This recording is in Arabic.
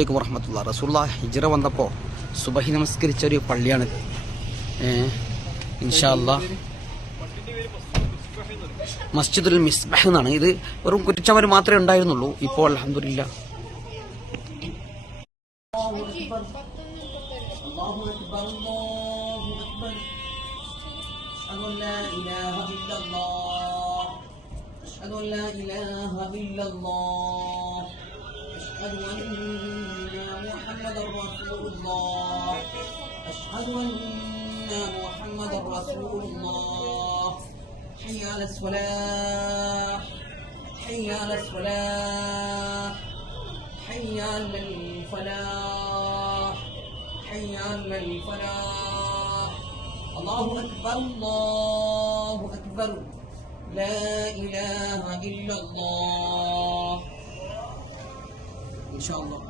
അലൈക്കും വറഹ്മത്തുള്ളാഹി. റസൂലുള്ളാഹി ഹിജ്റ വന്നപ്പോൾ സുബഹി നമസ്കരിച്ച ഒരു പള്ളിയാണ്. ഇൻഷാ അല്ലാഹ് മസ്ജിദുൽ മിസ്ബഹ് എന്നാണ്. ഇത് വെറും കുറ്റിച്ചവര് മാത്രമേ ഉണ്ടായിരുന്നുള്ളൂ. ഇപ്പോൾ അൽഹംദുലില്ലാഹ് أشهد أن لا إله إلا الله أشهد أن محمدا رسول الله أشهد أن محمدا رسول الله حي على الصلاة حي على الصلاة حي على الفلاح حي على الفلاح الله أكبر الله أكبر لا إله إلا الله إن شاء الله.